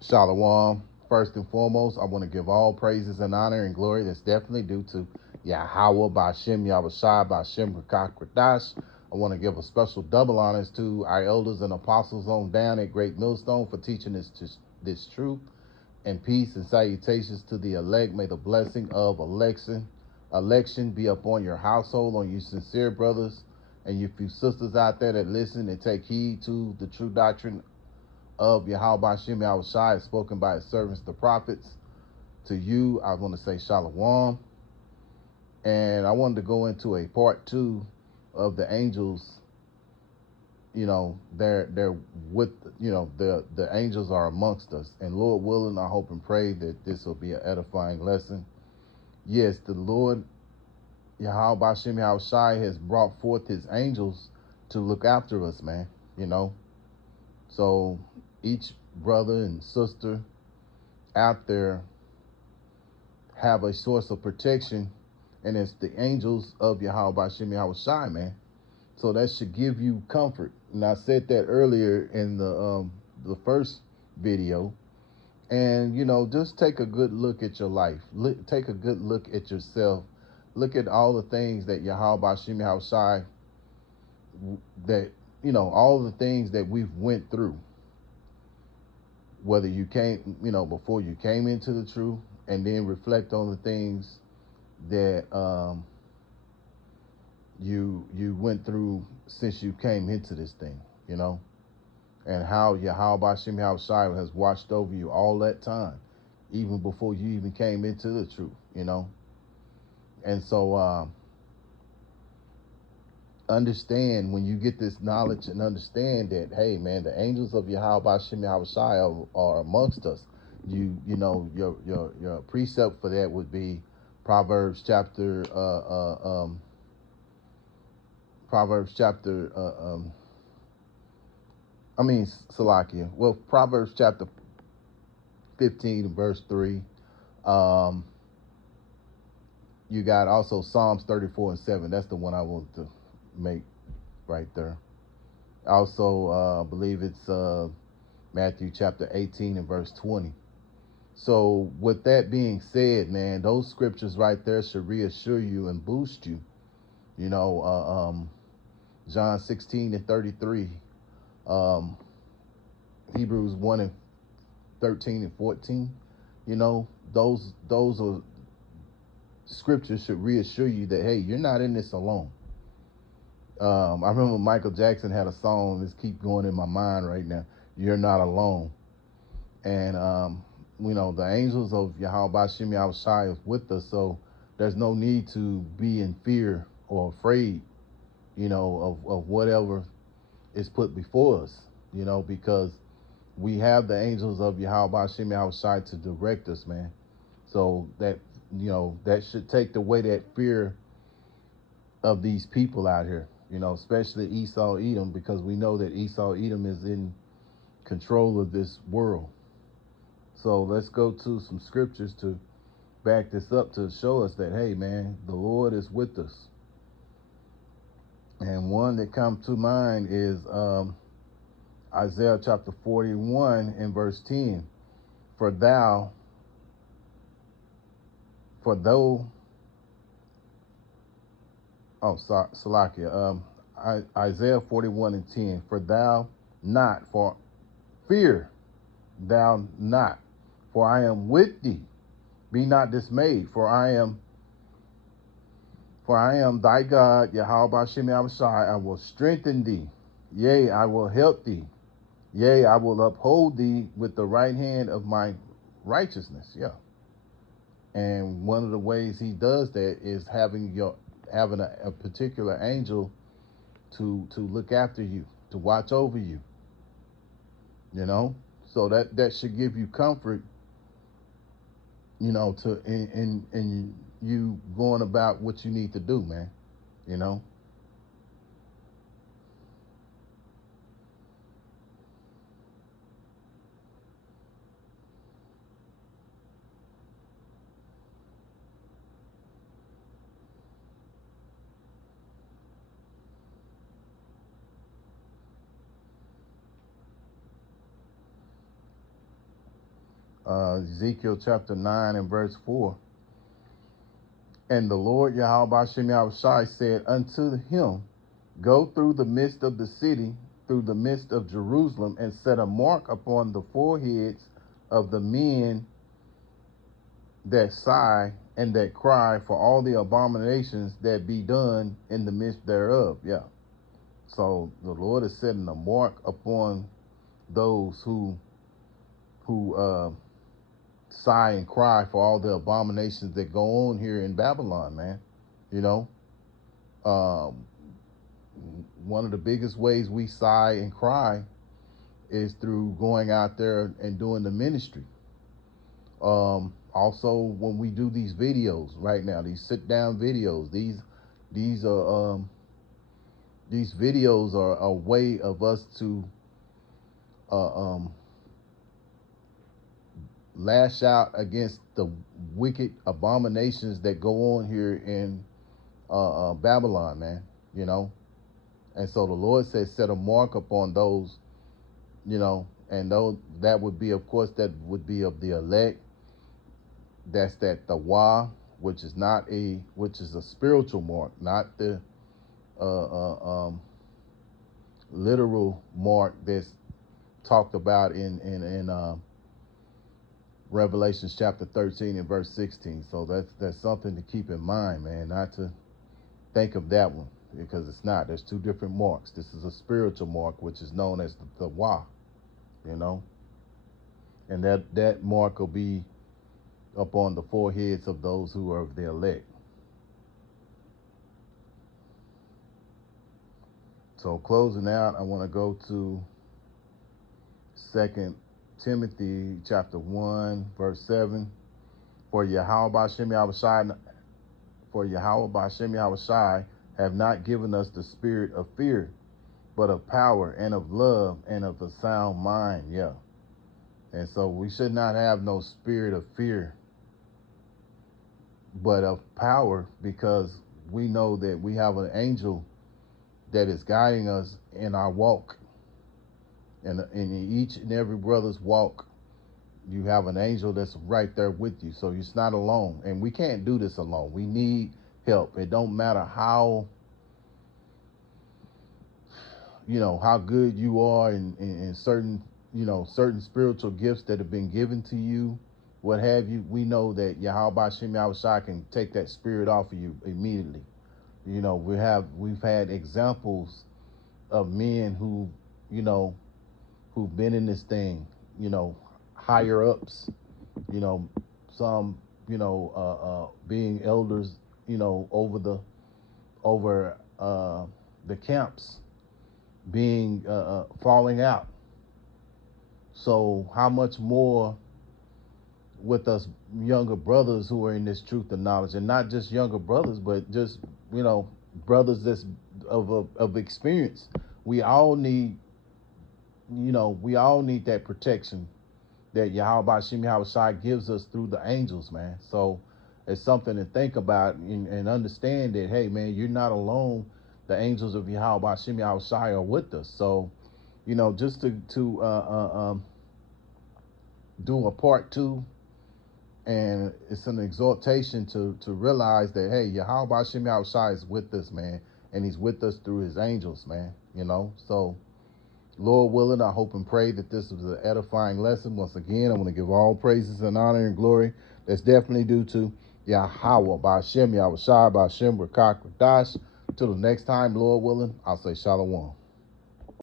Shalom. First and foremost, I want to give all praises and honor and glory that's definitely due to YAHAWAH BAHASHM YAHAWASHI BAHASHM Rakakwadash. I want to give a special double honors to our elders and apostles on down at Great Millstone for teaching this truth. And peace and salutations to the elect. May the blessing of election be upon your household, on you sincere brothers and you few sisters out there that listen and take heed to the true doctrine of Yahawah Bahashem Yahawashi, spoken by his servants, the prophets. To you, I want to say shalom. And I wanted to go into a part two of the angels. They're with, the angels are amongst us. And Lord willing, I hope and pray that this will be an edifying lesson. Yes, the Lord, Yahawah Bahashem Yahawashi, has brought forth his angels to look after us, man. So each brother and sister out there have a source of protection, and it's the angels of Yahawah Bahashem Yahawashi, man. So that should give you comfort. And I said that earlier in the first video. And just take a good look at your life. Take a good look at yourself. Look at all the things that Yahawah Bahashem Yahawashi, that all the things that we've went through. Whether you came, before you came into the truth, and then reflect on the things that you went through since you came into this thing, and how Yahawah Bahashem Yahawashi has watched over you all that time, even before you even came into the truth, And so understand, when you get this knowledge and understand that, hey man, the angels of Yahawah Bahashem Yahawashi are amongst us. Your precept for that would be Proverbs chapter Salakia. Well, Proverbs chapter 15 verse 3. You got also Psalms 34 and 7. That's the one I want to make right there. Also, I believe it's Matthew chapter 18 and verse 20. So with that being said, man, those scriptures right there should reassure you and boost you. John 16 and 33, Hebrews 1 and 13 and 14. Those are scriptures should reassure you that, hey, you're not in this alone. I remember Michael Jackson had a song that's keep going in my mind right now. You're not alone. And the angels of Yahawah Bahashem Yahawashi is with us, so there's no need to be in fear or afraid, of whatever is put before us, because we have the angels of Yahawah Bahashem Yahawashi to direct us, man. So that, that should take away that fear of these people out here, especially Esau Edom, because we know that Esau Edom is in control of this world. So let's go to some scriptures to back this up, to show us that, hey man, the Lord is with us. And one that comes to mind is Isaiah chapter 41 and verse 10. For though Salakia, Isaiah 41 and 10. For fear thou not, for I am with thee. Be not dismayed, for I am thy God, Yahawah Bahashem Yahawashi. I will strengthen thee. Yea, I will help thee. Yea, I will uphold thee with the right hand of my righteousness. Yeah. And one of the ways he does that is having a particular angel to look after you, to watch over you. So that should give you comfort, to in you going about what you need to do, man. Ezekiel chapter 9 and verse 4. And the Lord YAHAWAH BAHASHAM YAHAWASHI said unto him, Go through the midst of the city, through the midst of Jerusalem, and set a mark upon the foreheads of the men that sigh and that cry for all the abominations that be done in the midst thereof. Yeah. So the Lord is setting a mark upon those who sigh and cry for all the abominations that go on here in Babylon, man. You know, one of the biggest ways we sigh and cry is through going out there and doing the ministry. Also, when we do these videos right now, these sit-down videos, these videos are a way of us to lash out against the wicked abominations that go on here in Babylon, man. You know, and so the Lord says, set a mark upon those, you know, and those that would be, of course, that would be of the elect. That's that the YAHWAH, which is a spiritual mark, not the literal mark that's talked about in Revelations chapter 13 and verse 16. So that's something to keep in mind, man, not to think of that one, because it's not. There's two different marks. This is a spiritual mark, which is known as the YAHWAH, you know, and that mark will be upon the foreheads of those who are of the elect. So closing out, I want to go to 2 Timothy chapter 1, verse 7. For YAHAWAH BAHASHAM YAHAWASHI have not given us the spirit of fear, but of power and of love and of a sound mind. Yeah. And so we should not have no spirit of fear, but of power, because we know that we have an angel that is guiding us in our walk. And in each and every brother's walk, you have an angel that's right there with you. So it's not alone. And we can't do this alone. We need help. It don't matter how, you know, how good you are in certain, you know, certain spiritual gifts that have been given to you, what have you. We know that YAHAWAH BAHASHAM YAHAWASHI can take that spirit off of you immediately. You know, we've had examples of men who, you know, who've been in this thing, you know, higher ups, you know, some, you know, being elders, you know, over the camps, being falling out. So how much more with us younger brothers who are in this truth and knowledge, and not just younger brothers, but just, you know, brothers that's of experience. We all need, you know, we all need that protection that YAHAWAH BAHASHAM YAHAWASHI gives us through the angels, man. So it's something to think about and understand that, hey, man, you're not alone. The angels of YAHAWAH BAHASHAM YAHAWASHI are with us. So, you know, just to do a part 2, and it's an exhortation to realize that, hey, YAHAWAH BAHASHAM YAHAWASHI is with us, man, and he's with us through his angels, man, you know. So Lord willing, I hope and pray that this was an edifying lesson. Once again, I want to give all praises and honor and glory that's definitely due to YAHAWAH BAHASHAM YAHAWASHI BAHASHAM RAKAK RADASH. Till the next time, Lord willing, I'll say shalom.